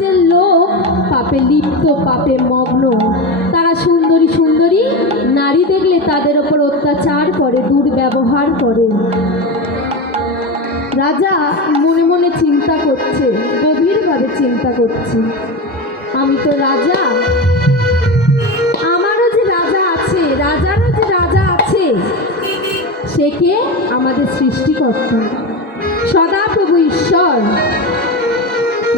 যে লোক পাপে লিপ্ত, পাপে মগ্ন, তারা সুন্দরী সুন্দরী নারী দেখলে তাদের ওপর অত্যাচার করে, দুর্ব্যবহার করে। রাজা মনে মনে চিন্তা করছে, গভীরভাবে চিন্তা করছে, আমি তো রাজা, আমারও যে রাজা আছে, রাজারও যে রাজা আছে, সে কে? আমাদের সৃষ্টিকর্তা সদাপ্রভু ঈশ্বর।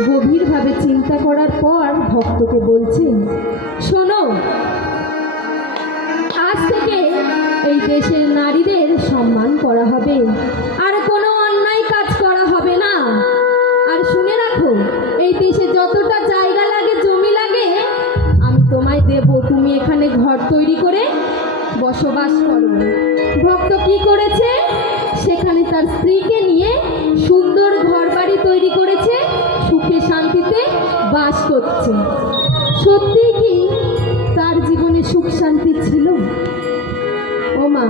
গভীরভাবে চিন্তা করার পর ভক্তকে বলছেন, শোনো, আজ থেকে এই দেশের নারীদের সম্মান করা হবে, আর কোনো অন্যায় কাজ করা হবে না। আর শুনে রাখো, এই দেশে যতটা জায়গা লাগে, জমি লাগে, আমি তোমায় দেব, তুমি এখানে ঘর তৈরি করে বসবাস করো। ভক্ত কি করেছে? সেখানে তার স্ত্রীকে নিয়ে সুন্দর ঘর বাড়ি তৈরি করেছে, সুখে শান্তিতে বাস করছে। সত্যি কি তার জীবনে সুখ শান্তি ছিল? ও মা,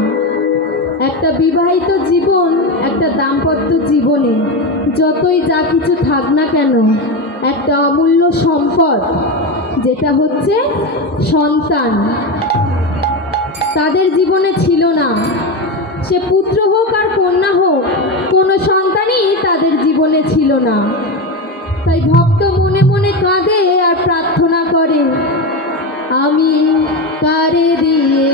একটা বিবাহিত জীবন, একটা দাম্পত্য জীবনে যতই যা কিছু থাক না কেন, একটা অমূল্য সম্পদ যেটা হচ্ছে সন্তান, তাদের জীবনে ছিল না। সে পুত্র হোক আর কন্যা হোক, কোনো সন্তানই তাদের জীবনে ছিল না। তাই ভক্ত মনে মনে কাঁদে আর প্রার্থনা করে, আমি কারে দিয়ে